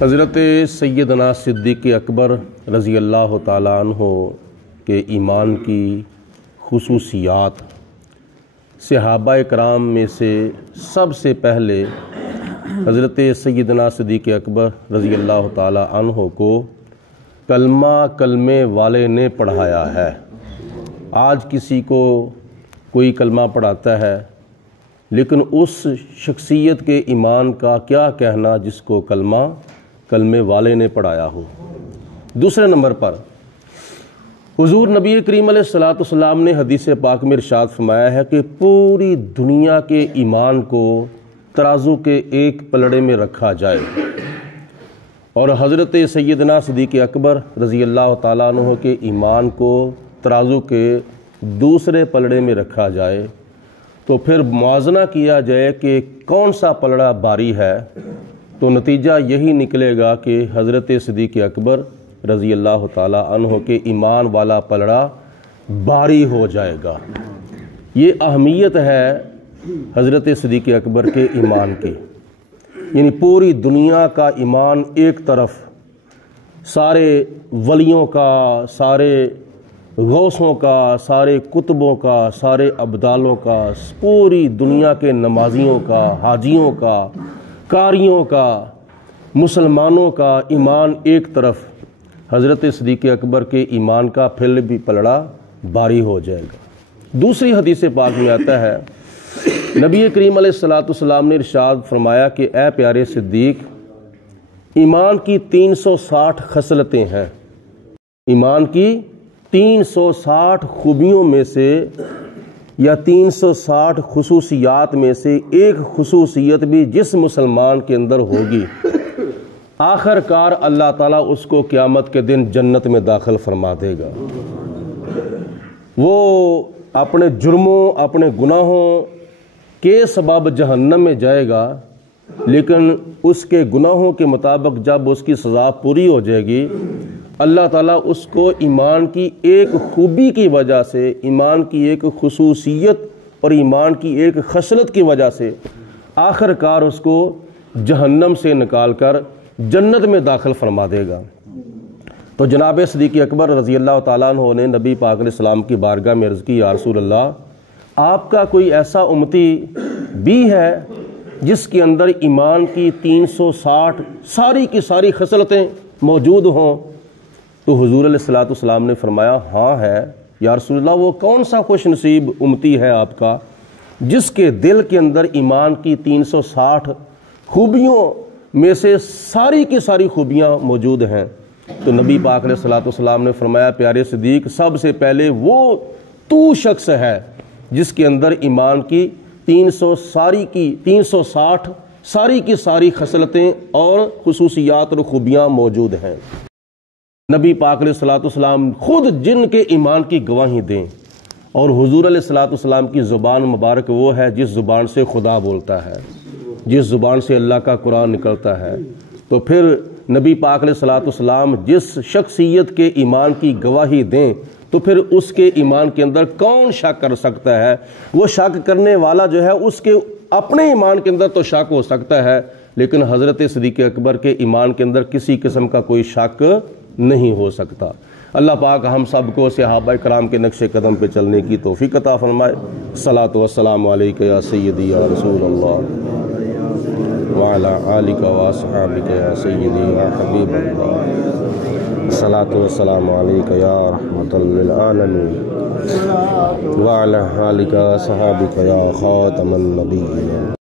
حضرت سیدنا صدیق اکبر رضی اللہ تعالیٰ عنہ کے ایمان کی خصوصیات صحابہ کرام میں سے سب سے پہلے حضرت سیدنا صدیق اکبر رضی اللہ تعالیٰ عنہ کو کلمے والے نے پڑھایا ہے۔ آج کسی کو کوئی کلمہ پڑھاتا ہے لیکن اس شخصیت کے ایمان کا کیا کہنا جس کو کلمے والے نے پڑھایا ہو۔ دوسرے نمبر پر حضور نبی کریم علیہ الصلوۃ والسلام نے حدیث پاک میں ارشاد فرمایا ہے کہ پوری دنیا کے ایمان کو ترازو کے ایک پلڑے میں رکھا جائے اور حضرت سیدنا صدیق اکبر رضی اللہ تعالیٰ عنہ کے ایمان کو ترازو کے دوسرے پلڑے میں رکھا جائے تو پھر موازنہ کیا جائے کہ کون سا پلڑا باری ہے، تو نتیجہ یہی نکلے گا کہ حضرت صدیق اکبر رضی اللہ تعالیٰ عنہ کے ایمان والا پلڑا باری ہو جائے گا۔ یہ اہمیت ہے حضرت صدیق اکبر کے ایمان کی، یعنی پوری دنیا کا ایمان ایک طرف، سارے ولیوں کا، سارے غوثوں کا، سارے کتبوں کا، سارے ابدالوں کا، پوری دنیا کے نمازیوں کا، حاجیوں کا، قاریوں کا، مسلمانوں کا ایمان ایک طرف، حضرت صدیق اکبر کے ایمان کا پھر بھی پلڑا باری ہو جائے گا۔ دوسری حدیث پاک میں آتا ہے، نبی کریم علیہ الصلوۃ والسلام نے ارشاد فرمایا کہ اے پیارے صدیق، ایمان کی 360 خصلتیں ہیں، ایمان کی 360 خوبیوں میں سے یا 360 خصوصیات میں سے ایک خصوصیت بھی جس مسلمان کے اندر ہوگی، آخر کار اللہ تعالیٰ اس کو قیامت کے دن جنت میں داخل فرما دے گا۔ وہ اپنے جرموں، اپنے گناہوں کے سبب جہنم میں جائے گا، لیکن اس کے گناہوں کے مطابق جب اس کی سزا پوری ہو جائے گی، اللہ تعالیٰ اس کو ایمان کی ایک خوبی کی وجہ سے، ایمان کی ایک خصوصیت اور ایمان کی ایک خصلت کی وجہ سے آخر کار اس کو جہنم سے نکال کر جنت میں داخل فرما دے گا۔ تو جناب صدیق اکبر رضی اللہ تعالیٰ عنہ نے نبی پاک علیہ السلام کی بارگاہ میں عرض کی، یا رسول اللہ، آپ کا کوئی ایسا امتی بھی ہے جس کے اندر ایمان کی 360 ساری کی ساری خصلتیں موجود ہوں؟ تو حضور علیہ الصلوۃ والسلام نے فرمایا، ہاں ہے یا رسول اللہ، وہ کون سا خوش نصیب امتی ہے آپ کا جس کے دل کے اندر ایمان کی 360 خوبیوں میں سے ساری کی ساری خوبیاں موجود ہیں؟ تو نبی پاک علیہ الصلوۃ والسلام نے فرمایا، پیارے صدیق، سب سے پہلے وہ تو شخص ہے جس کے اندر ایمان کی 360 ساری کی ساری خصلتیں اور خصوصیات اور خوبیاں موجود ہیں۔ نبی پاک علیہ الصلوۃ والسلام خود جن کے ایمان کی گواہی دیں، اور حضور علیہ الصلوۃ والسلام کی زبان مبارک وہ ہے جس زبان سے خدا بولتا ہے، جس زبان سے اللہ کا قرآن نکلتا ہے، تو پھر نبی پاک علیہ الصلوۃ والسلام جس شخصیت کے ایمان کی گواہی دیں تو پھر اس کے ایمان کے اندر کون شک کر سکتا ہے؟ وہ شک کرنے والا جو ہے اس کے اپنے ایمان کے اندر تو شک ہو سکتا ہے، لیکن حضرت صدیق اکبر کے ایمان کے اندر کسی قسم کا کوئی شک نہیں ہو سکتا۔ اللہ پاک ہم سب کو صحابہ کرام کے نقش قدم پہ چلنے کی توفیق عطا فرمائے۔ صلاۃ والسلام علیک یا سیدی یا رسول اللہ وعلی آلک واصحابک یا سیدی یا حبیب اللہ۔ صلاۃ والسلام علیک یا رحمۃ للعالمین وعلی آلک واصحابک یا خاتم النبیین۔